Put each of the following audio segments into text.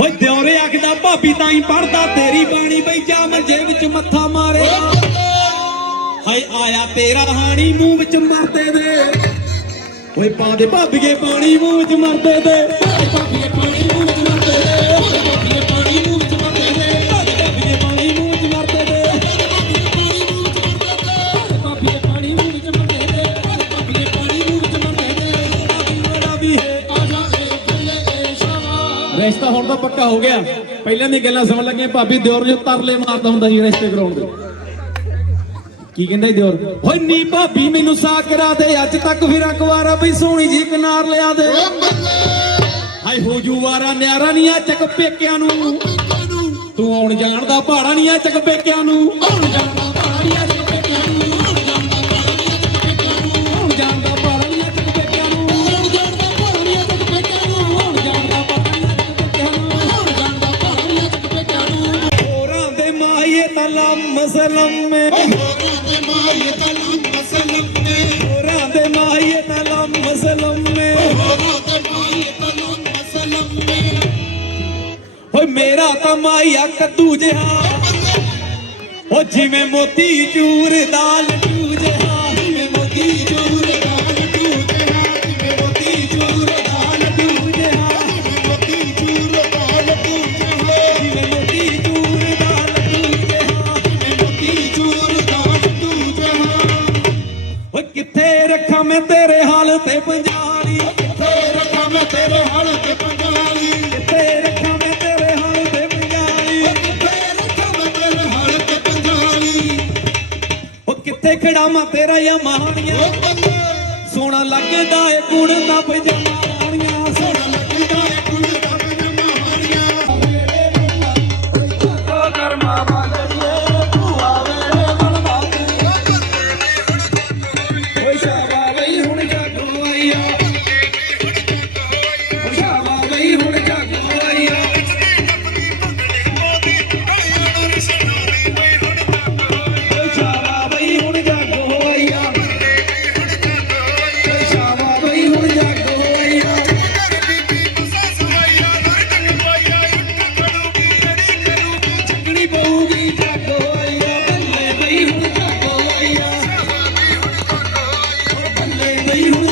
ਓਏ ਦਿਉਰੇ ਆਖਦਾ ਭਾਬੀ ਤਾਂ ਹੀ ਪੜਦਾ ਤੇਰੀ ਬਾਣੀ ਜਾ ਮਜ਼ੇ ਵਿੱਚ ਮੱਥਾ ਮਾਰੇ। ਹਾਏ ਆਇਆ ਤੇਰਾ ਹਾਣੀ ਮੂੰਹ ਵਿੱਚ ਮਰਦੇ ਦੇ। ਓਏ ਪਾ ਦੇ ਭਾਬੀਏ ਪਾਣੀ ਮੂੰਹ ਵਿੱਚ ਮਰਦੇ ਦੇ। ਭਾਬੀਏ ਪਾਣੀ ਮੂੰਹ ਵਿੱਚ ਰਿਸ਼ਤਾ ਹੁਣ ਤਾਂ ਪੱਕਾ ਹੋ ਗਿਆ। ਪਹਿਲਾਂ ਦੀ ਗੱਲਾਂ ਸੁਣ ਲੱਗੀਆਂ। ਭਾਬੀ ਦਿਓਰ ਜੋ ਤਰਲੇ ਮਾਰਦਾ ਹੁੰਦਾ ਸੀ ਰਿਸ਼ਤੇ ਕਰਾਉਣ ਦੇ। ਕੀ ਕਹਿੰਦਾ ਦਿਓਰ? ਹੋਏ ਨੀ ਭਾਬੀ ਮੈਨੂੰ ਸਾ ਕਰਾ ਦੇ। ਅੱਜ ਤੱਕ ਫਿਰ ਅਕਵਾਰਾ ਵੀ ਸੋਹਣੀ ਜੀ ਕਿਨਾਰ ਲਿਆ ਦੇ। ਹਾਏ ਹੋ ਜੂ ਵਾਰਾ ਨਿਆਰਾ ਨਹੀਂ ਆ ਚੱਕ ਪੇਕਿਆਂ ਨੂੰ। ਤੂੰ ਆਉਣ ਜਾਣ ਦਾ ਪਹਾੜਾ ਨਹੀਂ ਆ ਚੱਕ ਪੇਕਿਆਂ ਨੂੰ। ਆਉਣ ਜਾਣ ਆ ਕੱਦੂ ਜਿਹਾ। ਉਹ ਜਿਵੇਂ ਮੋਤੀ ਚੂਰ ਦਾਲ ਖੜਾਵਾਂ ਤੇਰਾ ਆ ਮਾਹਣੀਆਂ ਸੋਹਣਾ ਲੱਗਦਾ ਏ ਕੁੜ ਨਾ ਪਜਾਮਾ Baby,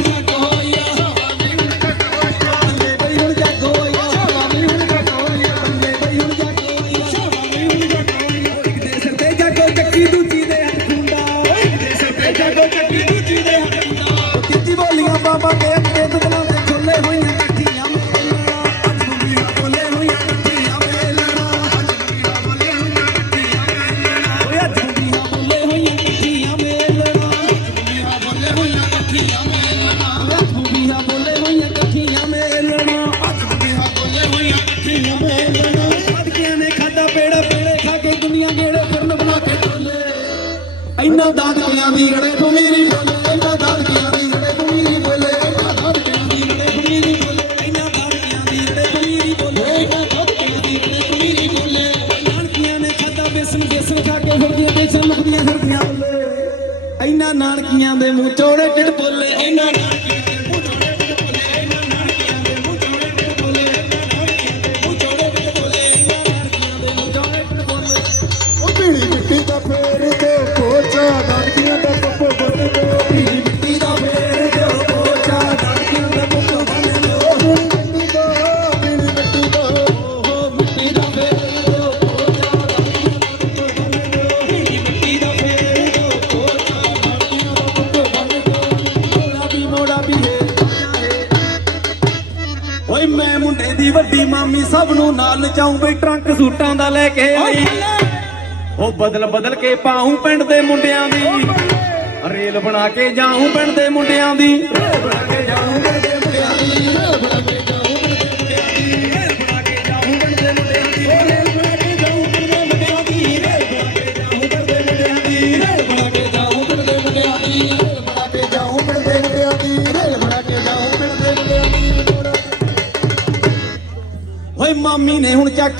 ਬੇਸਨ ਬੇਸਨ ਖਾ ਕੇ ਫਿਰਦੀਆਂ ਬੇਸਨ ਲੁਕਦੀਆਂ ਫਿਰਦੀਆਂ ਬੱਲੇ ਇਹਨਾਂ ਨਾਨਕੀਆਂ ਦੇ ਮੂੰਹ ਚੋੜੇ ਟਿੜ ਬੋਲੇ, ਇਹਨਾਂ ਨਾਨਕੀਆਂ ਤੂੰ ਨਾਲ ਲਿਜਾਉਂ ਬਈ ਟਰੰਕ ਸੂਟਾਂ ਦਾ ਲੈ ਕੇ ਆਈ। ਉਹ ਬਦਲ ਬਦਲ ਕੇ ਪਾਉਂ ਪਿੰਡ ਦੇ ਮੁੰਡਿਆਂ ਦੀ। ਰੇਲ ਬਣਾ ਕੇ ਜਾਉਂ ਪਿੰਡ ਦੇ ਮੁੰਡਿਆਂ ਦੀ।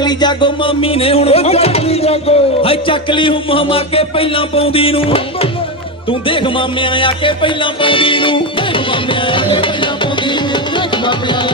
ਚੱਕਲੀ ਜਾਗੋ ਮੰਮੀ ਨੇ ਹੁਣ ਚੱਕਲੀ ਜਾਗੋ। ਹਾਏ ਚੱਕਲੀ ਹੁਮ ਹਮਾ ਕੇ ਪਹਿਲਾਂ ਪਾਉਂਦੀ ਨੂੰ। ਤੂੰ ਦੇਖ ਮਾਮਿਆਂ ਆ ਕੇ ਪਹਿਲਾਂ ਪਾਉਂਦੀ ਨੂੰ। ਦੇਖ ਮਾਮਿਆਂ ਆ ਕੇ ਪਹਿਲਾਂ ਪਾਉਂਦੀ ਨੂੰ। ਦੇਖ ਮਾਮਿਆਂ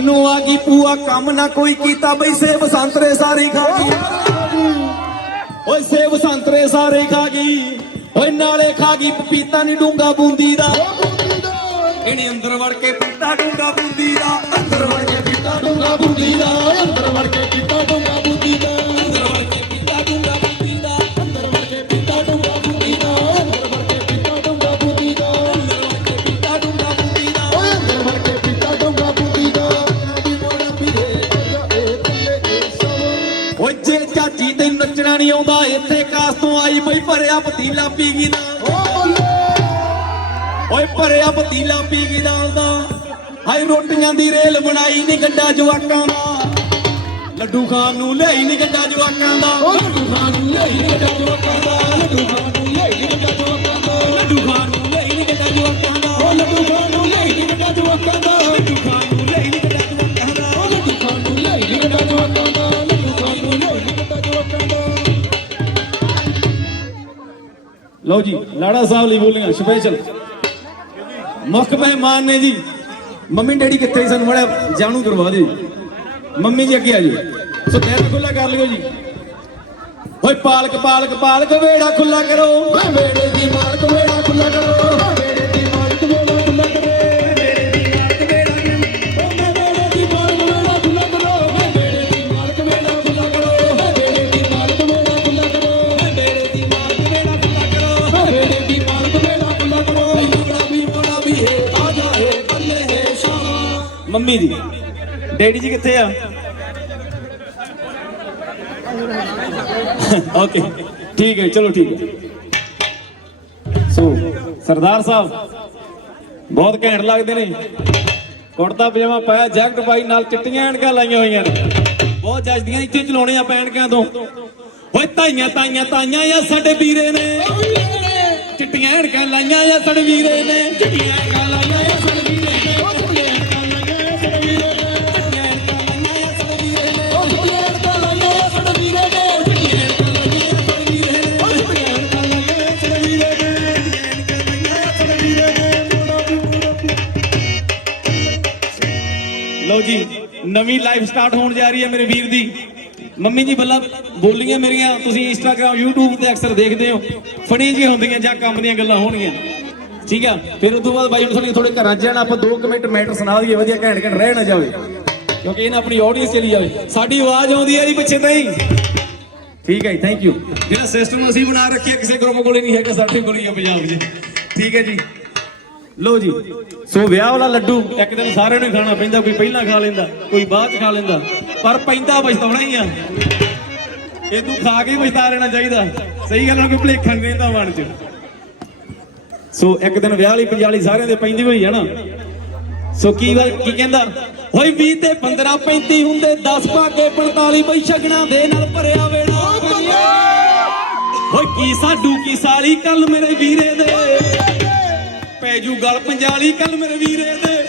ਓਏ ਆ ਗਈ ਪੂਆ ਕੰਮ ਨਾ ਕੋਈ ਕੀਤਾ ਬਈ, ਸੇਬ ਸੰਤਰੇ ਸਾਰੇ ਖਾ ਗਈ। ਓਏ ਸੇਬ ਸੰਤਰੇ ਸਾਰੇ ਖਾ ਗਈ। ਓਏ ਨਾਲੇ ਖਾ ਗਈ ਪਪੀਤਾ ਨਹੀਂ ਡੂੰਗਾ ਬੂੰਦੀ ਦਾ। ਇਹਨੇ ਅੰਦਰ ਵੜ ਕੇ ਪੀਤਾ ਡੂੰਗਾ ਬੂੰਦੀ ਦਾ। ਅੰਦਰ ਵੜ ਕੇ ਪੀਤਾ ਡੂੰਗਾ ਬੂੰਦੀ ਦਾ। ਅੰਦਰ ਵੜ ਕੇ ਪੀਤਾ ਡੂੰਗਾ ਆਉਂਦਾ ਇੱਥੇ ਕਾਸ ਤੋਂ ਆਈ ਬਈ ਭਰਿਆ ਪਤੀਲਾ ਪੀ ਗਈ ਨਾ ਓ ਬੱਲੇ! ਓਏ ਭਰਿਆ ਪਤੀਲਾ ਪੀ ਗਈ ਦਾਲ ਦਾ। ਹਾਈ ਰੋਟੀਆਂ ਦੀ ਰੇਲ ਬਣਾਈ ਨਹੀਂ ਗੱਡਾ ਜਵਾਕਾਂ ਦਾ। ਲੱਡੂ ਖਾਣ ਨੂੰ ਲਿਆਈ ਨਹੀਂ ਗੱਡਾ ਜਵਾਕਾਂ ਦਾ। ਓ ਲੱਡੂ ਖਾਣ ਨੂੰ ਲਿਆਈ ਨਹੀਂ ਗੱਡਾ ਜਵਾਕਾਂ ਦਾ। ਲੱਡੂ ਖਾਣ ਨੂੰ ਲਿਆਈ ਨਹੀਂ ਗੱਡਾ ਜਵਾਕਾਂ ਦਾ। ਲੱਡੂ ਖਾਣ ਨੂੰ ਲਿਆਈ ਨਹੀਂ ਗੱਡਾ ਜਵਾਕਾਂ ਦਾ। ਓ ਲੱਡੂ ਖਾਣ ਲਓ ਜੀ, ਲਾੜਾ ਸਾਹਿਬ ਲਈ ਬੋਲੀਆਂ ਸਪੈਸ਼ਲ ਮੁੱਖ ਮਹਿਮਾਨ ਨੇ ਜੀ, ਮੰਮੀ ਡੈਡੀ ਕਿੱਥੇ ਸਾਨੂੰ ਬੜਾ ਜਾਣੂ ਕਰਵਾ ਦਿਓ ਮੰਮੀ ਜੀ ਅੱਗੇ ਆ ਜੀ ਸੋ ਦਿਲ ਖੁੱਲਾ ਕਰ ਲਿਓ ਜੀ। ਓਏ ਪਾਲਕ ਪਾਲਕ ਪਾਲਕ, ਵੇੜਾ ਖੁੱਲਾ ਕਰੋ। ਓਏ ਵੇੜੇ ਦੀ ਮਾਲਕ, ਵੇੜਾ ਖੁੱਲਾ ਕਰੋ। ਸ਼ਾਹ ਜੀ। ਡੈਡੀ ਜੀ ਕਿੱਥੇ ਆ? ਓਕੇ, ਠੀਕ ਹੈ ਚਲੋ ਠੀਕ ਹੈ। ਸੋ, ਸਰਦਾਰ ਸਾਹਿਬ, ਬਹੁਤ ਘੈਂਟ ਲੱਗਦੇ ਨੇ। ਕੁੜਤਾ ਪਜਾਮਾ ਪਾਇਆ, ਜੈਕਟ ਪਾਈ, ਨਾਲ ਚਿੱਟੀਆਂ ਐਨਕਾਂ ਲਾਈਆਂ ਹੋਈਆਂ ਨੇ। ਬਹੁਤ ਜੱਜਦੀਆਂ ਇੱਥੇ ਚਲਾਉਣੇ ਆ ਪੈਣਕਾਂ ਤੋਂ। ਓਏ, ਤਾਈਆਂ ਤਾਈਆਂ ਤਾਈਆਂ ਆ ਸਾਡੇ ਵੀਰੇ ਨੇ। ਚਿੱਟੀਆਂ ਐਨਕਾਂ ਲਾਈਆਂ ਆ ਸਾਡੇ ਵੀਰੇ ਨੇ। ਚਿੱਟੀਆਂ ਐਨਕਾਂ ਲਾਈਆਂ ਆ ਸਾਡੇ ਵੀਰੇ ਨੇ। ਲਓ ਜੀ, ਨਵੀਂ ਲਾਈਫ ਸਟਾਰਟ ਹੋਣ ਜਾ ਰਹੀ ਹੈ ਮੇਰੇ ਵੀਰ ਦੀ। ਮੰਮੀ ਜੀ ਬੱਲਾ ਬੋਲੀਆਂ ਮੇਰੀਆਂ, ਤੁਸੀਂ ਇੰਸਟਾਗ੍ਰam YouTube ਤੇ ਅਕਸਰ ਦੇਖਦੇ ਹੋ। ਫਣੀ ਜੀ ਹੁੰਦੀਆਂ, ਜਾਂ ਕੰਮ ਦੀਆਂ ਗੱਲਾਂ ਹੋਣਗੀਆਂ। ਠੀਕ ਆ? ਫਿਰ ਉਸ ਤੋਂ ਬਾਅਦ ਬਾਈ ਨੂੰ ਥੋੜੀ ਥੋੜੇ ਘਰਾਂ 'ਚ ਆਪਾਂ 2 ਮਿੰਟ ਮੈਟਰ ਸੁਣਾ ਦਈਏ, ਵਧੀਆ ਘੈਂਟ ਘੈਂਟ ਰਹਿ ਨਾ ਜਾਵੇ। ਕਿਉਂਕਿ ਇਹਨਾਂ ਆਪਣੀ ਆਡੀਅנס ਚਲੀ ਜਾਵੇ। ਸਾਡੀ ਆਵਾਜ਼ ਆਉਂਦੀ ਹੈ ਜੀ ਪਿੱਛੇ ਤਾਂ ਠੀਕ ਹੈ ਜੀ ਥੈਂਕ ਯੂ ਜਿਹੜਾ ਸਿਸਟਮ ਅਸੀਂ ਬਣਾ ਰੱਖਿਆ, ਕਿਸੇ ਗਰੁੱਪ ਕੋਲੇ ਨਹੀਂ ਹੈਗਾ, ਸਾਡੇ ਕੋਲ ਹੀ ਆ ਪੰਜਾਬ 'ਚ। ਠੀਕ ਹੈ ਜੀ। ਲੋ ਜੀ। ਸੋ ਵਿਆਹ ਵਾਲਾ ਲੱਡੂ ਇੱਕ ਦਿਨ ਸਾਰਿਆਂ ਨੂੰ ਹੀ ਖਾਣਾ ਪੈਂਦਾ ਕੋਈ ਪਹਿਲਾਂ ਖਾ ਲੈਂਦਾ ਕੋਈ ਬਾਅਦ ਚ ਖਾ ਲੈਂਦਾ ਪਰ ਪੈਂਦਾ ਪਛਤਾਉਣਾ ਹੀ ਆ। ਇਹ ਤੂੰ ਖਾ ਕੇ ਹੀ ਪਛਤਾ ਰਹਿਣਾ ਚਾਹੀਦਾ। ਸਹੀ ਗੱਲ ਨਾਲ ਕੋਈ ਭਲੇਖਾ ਨਹੀਂ ਰਹਿੰਦਾ ਮਨ ਚ। ਸੋ ਇੱਕ ਦਿਨ ਵਿਆਹ ਵਾਲੀ ਪੰਜਾਲੀ ਸਾਰਿਆਂ ਦੇ ਪੈਂਦੀ ਹੋਈ ਆ ਨਾ। ਸੋ ਕੀ ਵਾ- ਕੀ ਕਹਿੰਦਾ? ਹੋਈ 20 ਤੇ 15 35 ਹੁੰਦੇ 10 ਭਾਗੇ 45 ਬਈ ਸ਼ਗਣਾ ਦੇ ਨਾਲ ਭਰਿਆ ਵੇੜਾ ਹੋਈ ਕੀ ਸਾਡੂ ਕੀ ਸਾਲੀ ਕੱਲ ਮੇਰੇ ਵੀਰੇ ਦੇ। ਪੈਜੂ ਗਲ ਪੰਜਾਲੀ ਕੱਲ ਮੇਰੇ ਵੀਰੇ ਦੇ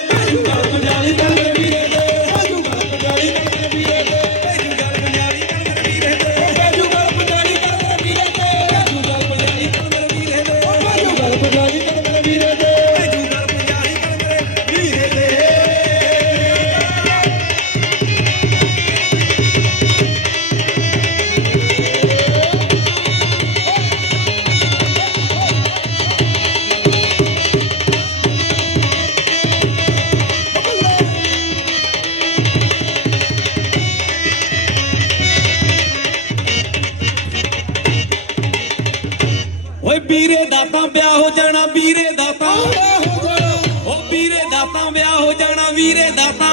ਦਾ ਤਾਂ ਵਿਆਹ ਹੋ ਜਾਣਾ ਵੀਰੇ ਦਾ ਤਾਂ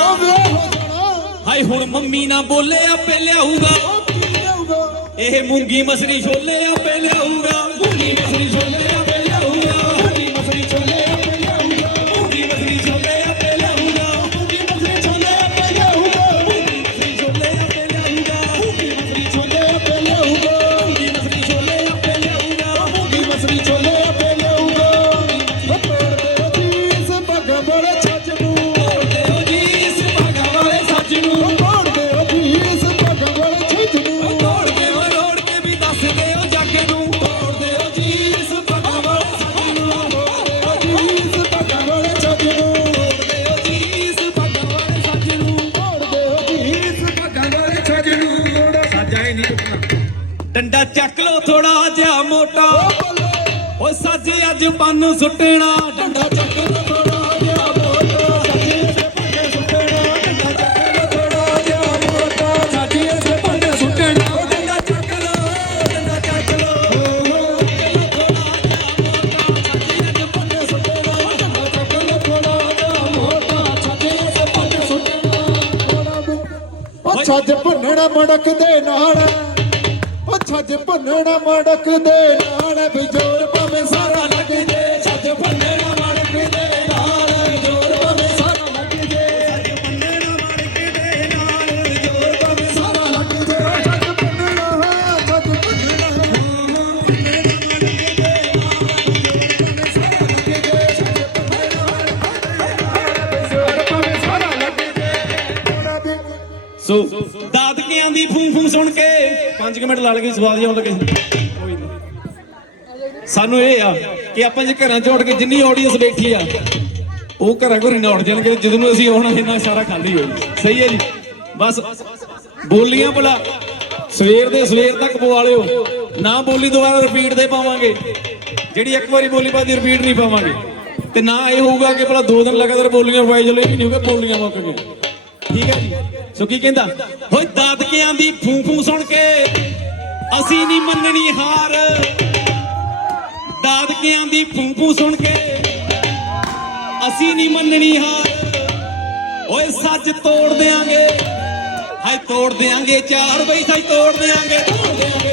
ਹਾਏ ਹੁਣ ਮੰਮੀ ਨਾ ਬੋਲੇ ਆਪੇ ਲਿਆਊਗਾ? ਇਹ ਮੂੰਗੀ ਮਸਰੀ ਛੋਲੇ ਆਪੇ ਲਿਆਊਗਾ। ਮੂੰਗੀ ਮਸਰੀ ਛੋਲੇ ਡੰਡਾ ਚੱਕ ਲੋ ਥੋੜਾ ਜਿਹਾ ਮੋਟਾ ਓ ਸੱਜ ਅੱਜ ਬੰਨ ਸੁੱਟਣਾ ਡੰਡਾ ਚੱਕ ਲੋ ਥੋੜਾ ਜਿਹਾ ਮੋਟਾ ਸੱਜੇ ਸੇ ਪੰਡੇ ਸੁੱਟਣਾ ਡੰਡਾ ਚੱਕ ਲੋ ਥੋੜਾ ਜਿਹਾ ਮੋਟਾ ਸੱਜੇ ਸੇ ਪੰਡੇ ਸੁੱਟਣਾ ਓ ਡੰਡਾ ਚੱਕ ਲੋ ਡੰਡਾ ਚੱਕ ਲੋ ਛੱਜ ਭੰਨਣਾ ਮੜਕ ਦੇ ਨਾਲ ਛੱਜ ਭੰਨਣਾ ਮੜਕ ਦੇ ਨਾਲ ਵੀ ਭਾਵੇਂ ਸਾਰਾ ਲੱਗ ਜੇ। ਛੱਜ ਭੰਨਣਾ ਮੜਕ ਦੇ ਨਾਲ ਜ਼ੋਰ ਭਾਵੇਂ ਸਾਰਾ ਲੱਗ ਜੇ। ਛੱਜ ਭੰਨਣਾ ਮੜਕ ਦੇ ਨਾਲ ਜ਼ੋਰ ਭਾਵੇਂ ਸਾਰਾ ਲੱਗ ਜੇ। ਛੱਜ ਭੰਨਣਾ ਛੱਜ ਭੰਨਣਾ ਜ਼ੋਰ ਭਾਵੇਂ ਸਾਰਾ ਲੱਗ ਦੀ ਫੂੰ ਫੂੰ ਸੁਣ ਕੇ 5 ਮਿੰਟ ਲਾ ਲਗੇ ਸਵਾਦ ਆਉਣ ਲੱਗੇ ਸਾਨੂੰ ਇਹ ਆ ਕਿ ਆਪਾਂ ਜੇ ਘਰਾਂ ਚ ਉੱਠ ਕੇ ਜਿੰਨੀ ਆਡੀਅנס ਬੈਠੀ ਆ, ਉਹ ਘਰਾਂ ਘਰੀ ਨਾ ਉੱਠ ਜਾਣਗੇ, ਜਦੋਂ ਨੂੰ ਅਸੀਂ ਆਉਣਾ, ਇੰਨਾ ਸਾਰਾ ਖਾਲੀ ਹੋ ਸਹੀ ਹੈ ਜੀ। ਬਸ, ਬੋਲੀਆਂ ਭਲਾ। ਸਵੇਰ ਦੇ ਸਵੇਰ ਤੱਕ ਪਵਾ ਲਿਓ ਨਾ ਬੋਲੀ ਦੁਬਾਰਾ ਰਿਪੀਟ ਦੇ ਪਾਵਾਂਗੇ। ਜਿਹੜੀ ਇੱਕ ਵਾਰੀ ਬੋਲੀ ਬਾਦੀ ਰਿਪੀਟ ਨਹੀਂ ਪਾਵਾਂਗੇ। ਤੇ ਨਾ ਇਹ ਹੋਊਗਾ ਕਿ ਭਲਾ ਦੋ ਦਿਨ ਲਗਾਤਾਰ ਬੋਲੀਆਂ ਪਾਈ ਚਲੋ ਇਹ ਵੀ ਨਹੀਂ ਹੋਊਗਾ, ਬੋਲੀਆਂ ਮੁੱਕ ਗਏ ਠੀਕ ਹੈ ਜੀ? ਸੋ ਕੀ ਕਹਿੰਦਾ? ਹੋਏ ਦਾਦਕਿਆਂ ਦੀ ਫੂੰ ਫੂੰ ਸੁਣ ਕੇ ਅਸੀਂ ਨਹੀਂ ਮੰਨਣੀ ਹਾਰ। ਦਾਦਕਿਆਂ ਦੀ ਫੂੰ ਫੂੰ ਸੁਣ ਕੇ ਅਸੀਂ ਨਹੀਂ ਮੰਨਣੀ ਹਾਰ। ਓਏ ਸੱਚ ਤੋੜ ਦੇਾਂਗੇ ਹਾਏ ਤੋੜ ਦੇਾਂਗੇ ਚਾਰ ਬਈ ਸਾਈ ਤੋੜ ਦੇਾਂਗੇ ਤੋੜ ਦੇਾਂਗੇ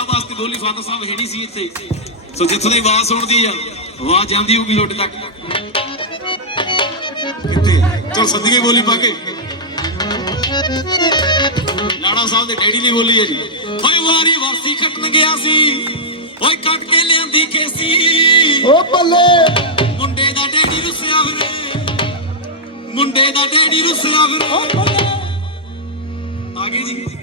ਸਾਹਿਬ ਵਾਸਤੇ ਬੋਲੀ ਫਾਦਰ ਸਾਹਿਬ ਹੈ ਨਹੀਂ ਸੀ ਇੱਥੇ। ਸੋ ਜਿੱਥੋਂ ਦੀ ਆਵਾਜ਼ ਸੁਣਦੀ ਆ ਆਵਾਜ਼ ਜਾਂਦੀ ਹੋਊਗੀ ਤੁਹਾਡੇ ਤੱਕ। ਕਿੱਥੇ? ਚਲ ਸੱਦੀਏ ਬੋਲੀ ਪਾ ਕੇ। ਲਾੜਾ ਸਾਹਿਬ ਦੇ ਡੈਡੀ ਨੇ ਬੋਲੀ ਹੈ ਜੀ। ਓਏ ਵਾਰੀ ਵਾਰਸੀ ਖੱਟਣ ਗਿਆ ਸੀ। ਓਏ ਕੱਟ ਕੇ ਲਿਆਂਦੀ ਕੇਸੀ। ਓ ਬੱਲੇ। ਮੁੰਡੇ ਦਾ ਡੈਡੀ ਰੁੱਸਿਆ ਵੀਰੇ ਮੁੰਡੇ ਦਾ ਡੈਡੀ ਰੁੱਸਿਆ ਵੀਰੇ ਆ ਗਈ ਜੀ।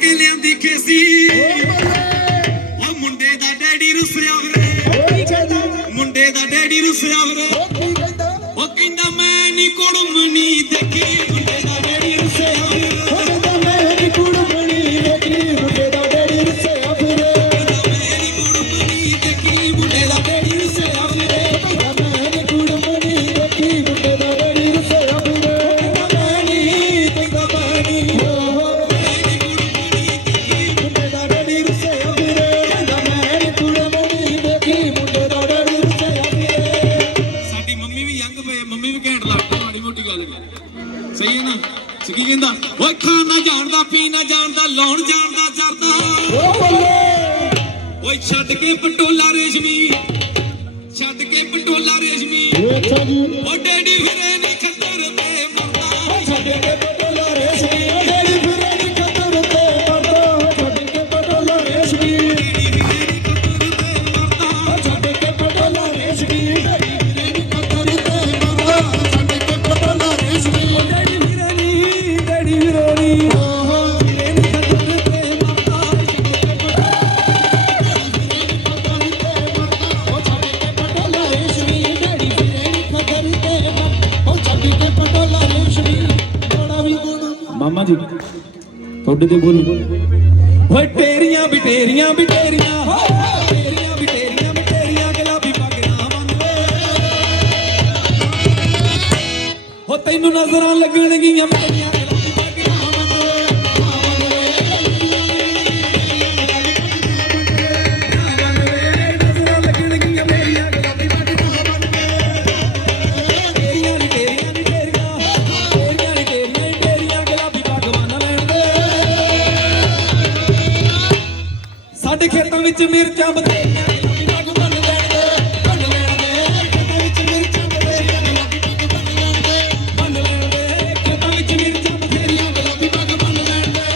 ਕੇ ਲਿਆਂਦੀ ਖੇਸੀ। ਓ ਮੁੰਡੇ ਦਾ ਡੈਡੀ ਰੁੱਸਿਆ ਵੀਰੇ ਮੁੰਡੇ ਦਾ ਡੈਡੀ ਰੁੱਸਿਆ ਵੀਰੇ ਉਹ ਕਹਿੰਦਾ, ਮੈਂ ਨਹੀਂ ਕੁੜਮਣੀ ਦੇਖੀ। ਮੁੰਡੇ ਦਾ ਛੱਡ ਰੇਸ਼ਮੀ ਤੁਹਾਡੇ ਤੇ ਬੋਲੀ ਓਏ ਟੇਰੀਆਂ ਬਿਟੇਰੀਆਂ ਬਿਟੇਰੀਆਂ ਹੋਏ ਗੁਲਾਬੀ ਪੱਗ ਹੋ ਤੈਨੂੰ ਨਜ਼ਰਾਂ ਲੱਗਣਗੀਆਂ ਮਿਰਚਾਂ ਬਥੇਰੀਆਂ ਗੁਲਾਬੀ ਪੱਗ ਬੰਨ ਲੈਣ ਦੇ ਬੰਨ ਲੈਣ ਦੇ ਖੇਤਾਂ ਵਿੱਚ ਮਿਰਚਾਂ ਬਥੇਰੀਆਂ ਗੁਲਾਬੀ ਪੱਗ ਬੰਨ ਲੈਣ ਦੇ ਬੰਨ ਲੈਣ ਦੇ ਖੇਤਾਂ ਵਿੱਚ ਮਿਰਚਾਂ ਬਥੇਰੀਆਂ ਗੁਲਾਬੀ ਪੱਗ ਬੰਨ ਲੈਣ ਦੇ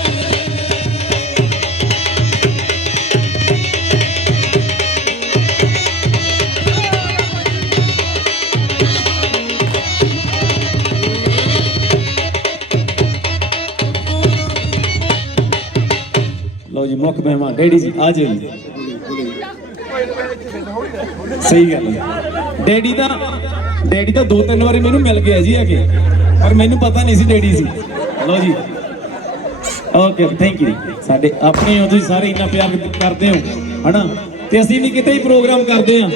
ਲਓ ਜੀ, ਮੁੱਖ ਮਹਿਮਾਨ ਡੈਡੀ ਜੀ, ਆ ਜਾਓ ਜੀ। ਸਹੀ ਗੱਲ ਹੈ। ਡੈਡੀ ਤਾਂ ਡੈਡੀ ਤਾਂ ਦੋ ਤਿੰਨ ਵਾਰੀ ਮੈਨੂੰ ਮਿਲ ਗਿਆ ਜੀ ਆ ਕੇ ਪਰ ਮੈਨੂੰ ਪਤਾ ਨਹੀਂ ਸੀ ਡੈਡੀ ਸੀ ਲਓ ਜੀ। ਓਕੇ ਥੈਂਕ ਯੂ ਸਾਡੇ ਆਪਣੇ ਹੋ ਤੁਸੀਂ ਸਾਰੇ ਇੰਨਾ ਪਿਆਰ ਕਰਦੇ ਹੋ, ਹਨਾ? ਤੇ ਅਸੀਂ ਵੀ ਕਿਤੇ ਹੀ ਪ੍ਰੋਗਰਾਮ ਕਰਦੇ ਆ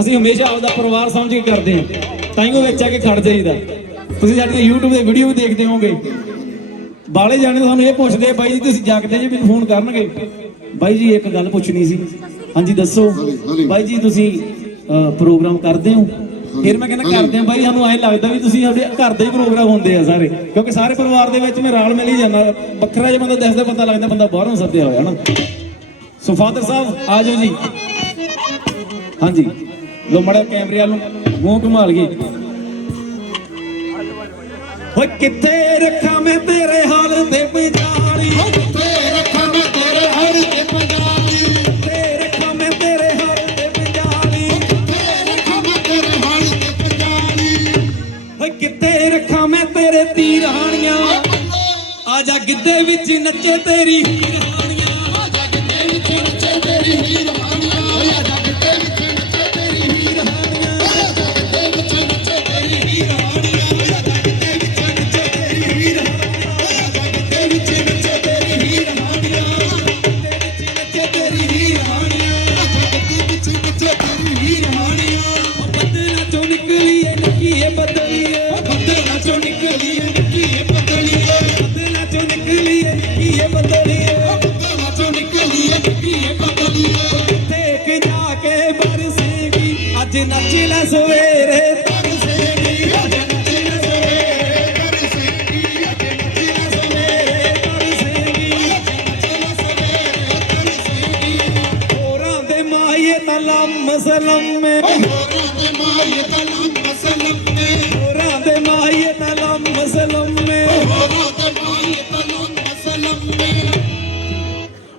ਅਸੀਂ ਹਮੇਸ਼ਾ ਆਪਦਾ ਪਰਿਵਾਰ ਸਮਝ ਕੇ ਕਰਦੇ ਆ ਉਹ ਵਿੱਚ ਆ ਕੇ ਖੜ ਜਾਈਦਾ। ਤੁਸੀਂ ਸਾਡੇ YouTube ਦੇ ਵੀਡੀਓ ਵੀ ਦੇਖਦੇ ਹੋਵੋਗੇ। ਬਾਲੇ ਜਾਣੇ ਤਾਂ ਸਾਨੂੰ ਇਹ ਪੁੱਛਦੇ ਬਾਈ ਜੀ, ਤੁਸੀਂ ਜਾਗਦੇ ਜੀ, ਮੈਨੂੰ ਫੋਨ ਕਰਨਗੇ। ਬਾਈ ਜੀ, ਇੱਕ ਗੱਲ ਪੁੱਛਣੀ ਸੀ। ਹਾਂਜੀ, ਦੱਸੋ। ਬਾਈ ਜੀ, ਤੁਸੀਂ ਪ੍ਰੋਗਰਾਮ ਕਰਦੇ ਹੋ? ਫਿਰ ਮੈਂ ਕਹਿੰਦਾ ਕਰਦੇ ਆ ਬਾਈ, ਸਾਨੂੰ ਐਂ ਲੱਗਦਾ ਵੀ ਤੁਸੀਂ ਸਾਡੇ ਘਰ ਦੇ ਹੀ ਪ੍ਰੋਗਰਾਮ ਹੁੰਦੇ ਆ ਸਾਰੇ। ਕਿਉਂਕਿ ਸਾਰੇ ਪਰਿਵਾਰ ਦੇ ਵਿੱਚ ਮੈਂ ਰਲ ਮਿਲ ਹੀ ਜਾਂਦਾ। ਵੱਖਰਾ ਜਿਹਾ ਬੰਦਾ ਦੱਸਦਾ, ਬੰਦਾ ਲੱਗਦਾ ਬੰਦਾ ਬਾਹਰੋਂ ਸੱਦਿਆ ਹੋਇਆ ਹਨਾ ਸੋ ਫਾਦਰ ਸਾਹਿਬ, ਆ ਜਾਓ ਜੀ। ਹਾਂਜੀ। ਲੋ ਮੜਾ ਕੈਮਰੇ ਵੱਲ ਨੂੰ ਮੂੰਹ ਘੁਮਾਲ ਗਏ ਓਏ, ਕਿੱਥੇ ਰੱਖਾਂ ਮੈਂ ਤੇਰੇ ਹਾਲ ਤੇ ਪੰਜਾਲੀ ਤੇਰੇ ਤੀਰ ਹਾਣੀਆਂ ਆ ਜਾ ਗਿੱਧੇ ਵਿੱਚ ਨੱਚੇ ਤੇਰੀ ਹੀਰ ਹਾਣੀਆਂ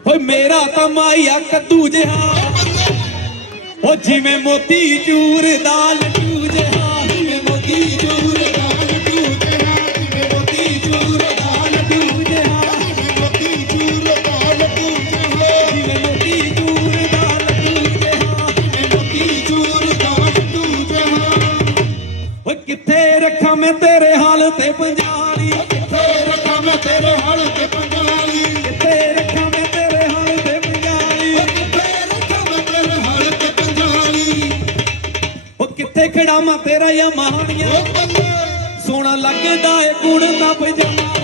ਓਏ ਮੇਰਾ ਤਾਂ ਮਾਇਆ ਕੱਦੂ ਜਿਹਾ। ਓ ਜਿਵੇਂ ਮੋਤੀ ਚੂਰ ਦਾ ਲੱਡੂ ਜਿਹਾ। ਤੇਰਾ ਉਹ ਬੱਲੇ ਸੋਹਣਾ ਲੱਗਦਾ ਏ ਕੁੜ ਦਾ ਪਜਾਮਾਣੀਆਂ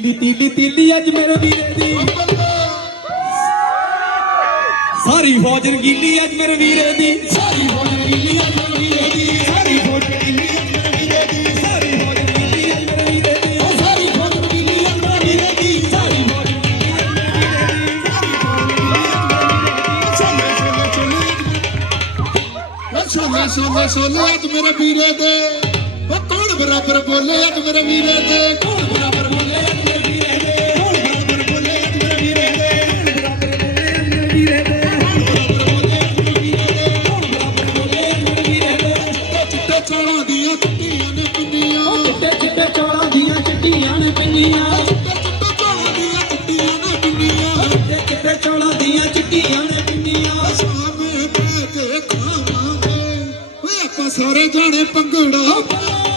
ਤੀਲੀ ਤੀਲੀ ਤੀਲੀ ਅੱਜ ਮੇਰੇ ਵੀਰੇ ਦੀ ਸਾਰੀ ਫੌਜ ਰੰਗੀਲੀ ਅੱਜ ਮੇਰੇ ਵੀਰੇ ਦੀ ਸਾਰੀ ਹੋਣ ਰੀਲੀ ਅੱਜ ਵੀਰੇ ਦੀ ਸਾਰੀ ਹੋਣ ਰੀਲੀ ਅੱਜ ਵੀਰੇ ਦੀ ਸਾਰੀ ਫੌਜ ਰੰਗੀਲੀ ਅੱਜ ਮੇਰੇ ਵੀਰੇ ਦੀ ਉਹ ਸਾਰੀ ਹੋਣ ਰੀਲੀ ਅੱਜ ਵੀਰੇ ਦੀ ਸਾਰੀ ਫੌਜ ਰੰਗੀਲੀ ਅੱਜ ਮੇਰੇ ਵੀਰੇ ਦੀ ਸੋਨੇ ਸੋਨੇ ਸੋਨੇ ਸੋਨੇ ਸੋਨੇ ਅੱਜ ਮੇਰੇ ਵੀਰੇ ਦੇ ਉਹ ਕੌਣ ਬਰਾਬਰ ਬੋਲੇ ਅੱਜ ਮੇਰੇ ਵੀਰੇ ਦੇ ਕੌਣ ਬਰਾਬਰ ਸਾਰੇ ਜਾਣੇ ਪੰਗੜਾ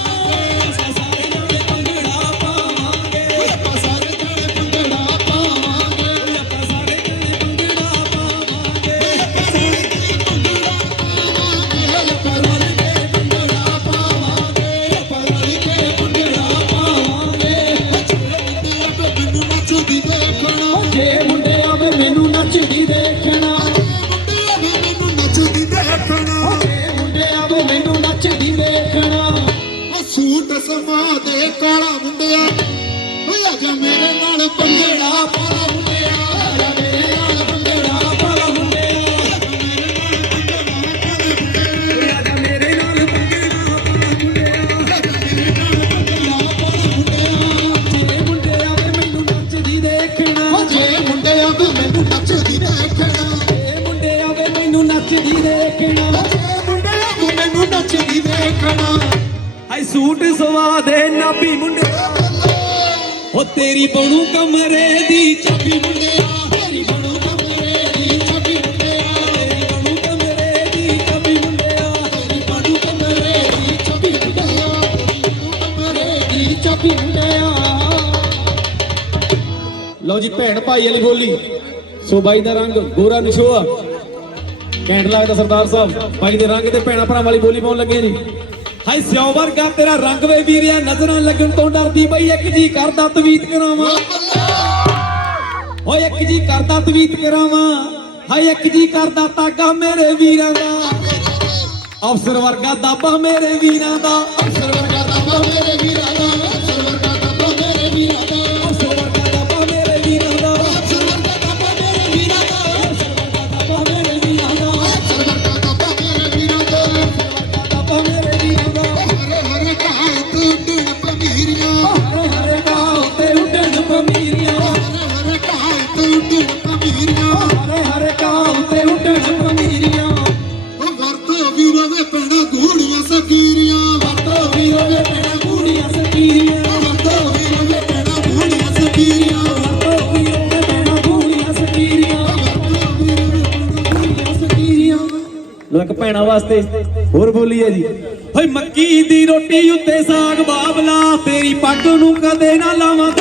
ਮੁੰਡੇ ਮੈਨੂੰ ਨੱਚਦੀ ਦੇਖਣਾ। ਇਹ ਮੁੰਡੇ ਆਵੇ ਮੈਨੂੰ ਨੱਚਦੀ ਦੇਖਣਾ। ਜੇ ਮੁੰਡੇ ਆਵੇ ਮੈਨੂੰ ਨੱਚਦੀ ਦੇਖਣਾ। ਹਾਈ ਸੂਟ ਸਵਾ ਦੇ ਨਾਭੀ ਮੁੰਡੇ ਉਹ ਤੇਰੀ ਬਣੂ ਕਮਰੇ ਦੀ ਚਾਬੀ ਮੁੰਡਿਆ ਲਓ ਜੀ, ਭੈਣ ਭਾਈ ਵਾਲੀ ਬੋਲੀ। ਸੋ ਬਾਈ ਦਾ ਰੰਗ ਗੋਰਾ ਨਿਸ਼ੋਆ ਕੈਂਟ ਲੱਗਦਾ ਸਰਦਾਰ ਸਾਹਿਬ। ਬਾਈ ਦੇ ਰੰਗ ਤੇ ਭੈਣਾ ਭਰਾ ਵਾਲੀ ਬੋਲੀ ਪਾਉਣ ਲੱਗੇ ਜੀ ਹਾਈ ਸਿਓ ਵਰਗਾ ਤੇਰਾ ਰੰਗ ਵੇ ਵੀਰਿਆ, ਨਜ਼ਰਾਂ ਲੱਗਣ ਤੋਂ ਡਰਦੀ ਬਈ, ਇੱਕ ਜੀ ਕਰਦਾ ਤਵੀਤ ਕਰਾਵਾਂ। ਓਏ, ਇੱਕ ਜੀ ਕਰਦਾ ਤਵੀਤ ਕਰਾਵਾਂ। ਹਾਈ ਇੱਕ ਜੀ ਕਰਦਾ ਤਾਗਾ ਮੇਰੇ ਵੀਰਾਂ ਦਾ। ਅਫਸਰ ਵਰਗਾ ਦਾਬਾ ਮੇਰੇ ਵੀਰਾਂ ਦਾ। ਅਫਸਰ ਵਰਗਾ ਦਾਬਾ ਮੇਰੇ ਵੀਰਾਂ ਇੱਕ ਭੈਣਾ ਵਾਸਤੇ। ਹੋਰ ਬੋਲੀ ਹੈ ਜੀ। ਓਏ ਮੱਕੀ ਦੀ ਰੋਟੀ ਉੱਤੇ ਸਾਗ ਬਾਬਲਾ, ਤੇਰੀ ਪੱਗ ਨੂੰ ਕਦੇ ਨਾ ਲਾਵਾਂ।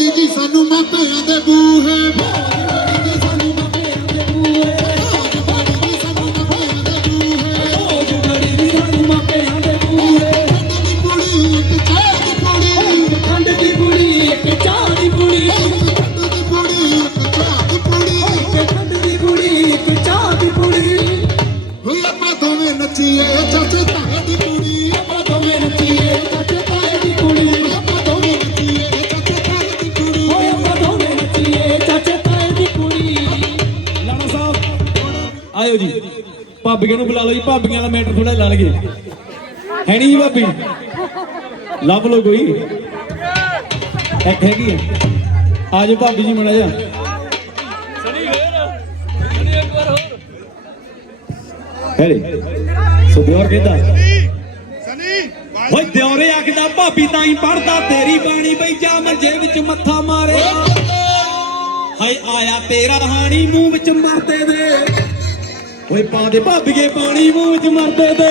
ਮੌਜ ਜੀ ਸਾਨੂੰ ਮਾਪਿਆਂ ਦੇ ਭਾਬੀਆਂ ਭਾਬੀਆਂ ਦਾ ਮੈਟਰ ਥੋੜਾ ਲਾ ਹੈ ਨਹੀਂ ਭਾਬੀ? ਲੱਭ ਲਓ ਕੋਈ। ਇੱਕ ਹੈਗੀ ਹੈ। ਆਜੋ ਭਾਬੀ ਜੀ ਮੜਾ ਜਾ ਹੈਰੇ, ਸੋ ਦਿਓਰ ਕਹਿੰਦਾ ਓਏ ਦਿਓਰੇ ਆਖਦਾ ਭਾਬੀ ਤਾਂ ਹੀ ਪੜਦਾ ਤੇਰੀ ਬਾਣੀ ਬਈ ਮੰਜੇ ਵਿੱਚ ਮੱਥਾ ਮਾਰਿਆ। ਹਾਏ ਆਇਆ ਤੇਰਾ ਹਾਣੀ ਮੂੰਹ ਵਿੱਚ ਮਰਦੇ ਦੇ। ਓਏ ਪਾ ਦੇ ਭਾਬੀਏ ਪਾਣੀ ਮੂੰਹ ਵਿੱਚ ਮਰਦੇ ਤੇ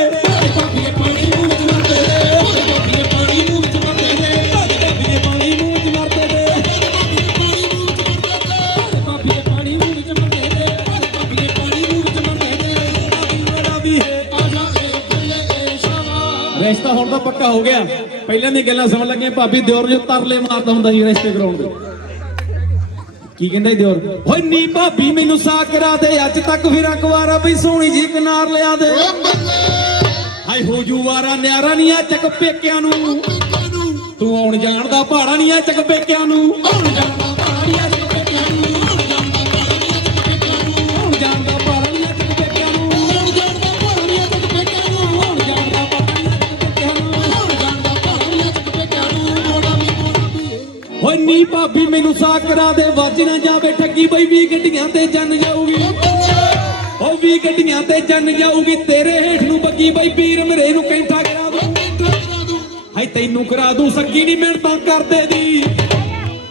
ਰਿਸ਼ਤਾ ਹੁਣ ਤਾਂ ਪੱਕਾ ਹੋ ਗਿਆ। ਪਹਿਲਾਂ ਦੀ ਗੱਲਾਂ ਸਮਝ ਲੱਗੀਆਂ, ਭਾਬੀ ਦਿਓਰ ਜੋ ਤਰਲੇ ਮਾਰਦਾ ਹੁੰਦਾ ਸੀ ਰਿਸ਼ਤੇ ਗਰਾਊਂਡ ਦੇ। ਕੀ ਕਹਿੰਦਾ ਸੀ ਦਿਓਰ? ਓਏ ਨੀ ਭਾਬੀ ਮੈਨੂੰ ਸਾਕ ਕਰਾ ਦੇ। ਅੱਜ ਤੱਕ ਫਿਰਾਂ ਕੁਵਾਰਾ ਬਈ ਸੋਹਣੀ ਜੀ ਕਿਨਾਰ ਲਿਆ ਦੇ। ਹਾਏ ਹੋ ਜੂ ਵਾਰਾ ਨਿਆਰਾ ਨਹੀਂ ਆ ਚੱਕ ਪੇਕਿਆਂ ਨੂੰ। ਤੂੰ ਆਉਣ ਜਾਣ ਦਾ ਪਹਾੜਾ ਨਹੀਂ ਆ ਚੱਕ ਪੇਕਿਆਂ ਨੂੰ। ਆਉਣ ਜਾਣ ਭਾਬੀ, ਮੈਨੂੰ ਸਾਕ ਦੇ। ਵੱਜ ਨਾ ਜਾਵੇ ਠੱਗੀ ਬਈ ਵੀ ਗੱਡੀਆਂ ਤੇ ਜੰਨ ਜਾਊਗੀ। ਓ ਵੀ ਗੱਡੀਆਂ ਤੇ ਜੰਨ ਜਾਊਗੀ। ਤੇਰੇ ਹੇਠ ਨੂੰ ਬੱਗੀ ਬਈ, ਪੀਰ ਮਰੇ ਨੂੰ ਕੈਂਠਾ ਕਰਾ ਦੂੰ। ਹਾਈ ਤੈਨੂੰ ਕਰਾ ਦੂੰ, ਸੱਗੀ ਨਹੀਂ ਮਿਹਨਤਾਂ ਕਰਦੇ ਦੀ।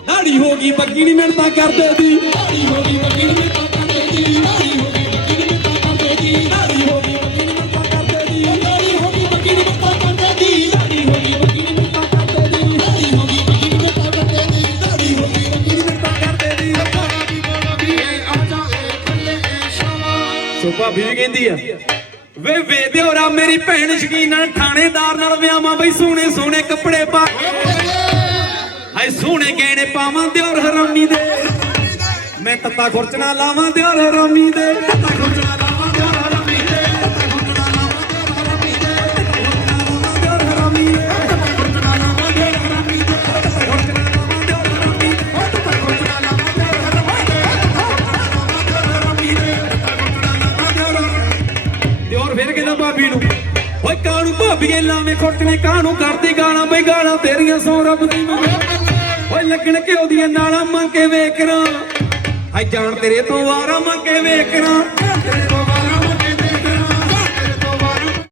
ਦਾੜੀ ਹੋ ਗਈ, ਬੱਗੀ ਨਹੀਂ ਮਿਹਨਤਾਂ ਕਰਦੇ ਦੀ। ਦਾੜੀ ਹੋ ਗਈ, ਬੱਗੀ ਨਹੀਂ ਭਾਬੀ ਵੀ ਕਹਿੰਦੀ ਆ, ਵੇ ਵੇ ਦਿਓਰਾ ਮੇਰੀ ਭੈਣ ਸ਼ਕੀਨਨ ਥਾਣੇਦਾਰ ਨਾਲ ਵਿਆਹਾਂ, ਬਈ ਸੋਹਣੇ ਸੋਹਣੇ ਕੱਪੜੇ ਪਾ ਹਾਏ, ਸੋਹਣੇ ਗਹਿਣੇ ਪਾਵਾਂ ਦਿਓਰ ਹਰਾਮੀ ਦੇ। ਮੈਂ ਤੱਤਾ ਖੁਰਚਣਾ ਲਾਵਾਂ ਦਿਓਰ ਹਰਾਮੀ ਦੇ। ਤੱਤਾ ਖੁਰਚਣਾ ਭਾਬੀਏ ਲਾਵੇਂ ਖੋਟਣੇ ਕਾਣੂ ਕਰਦੀ ਗਾਲਾਂ ਬਈ, ਗਾਲਾਂ ਤੇਰੀਆਂ ਸੌ ਰੱਬ ਦੀ ਮੰਗ ਓਏ ਲੱਗਣ ਘਿਓ ਦੀਆਂ ਨਾਲਾਂ ਮੰਗ ਕੇ ਵੇਖਣਾ ਹਾਏ ਜਾਣ ਤੇਰੇ ਤੋਂ ਵਾਰਾ ਮੰਗ ਕੇ ਵੇਖਣਾ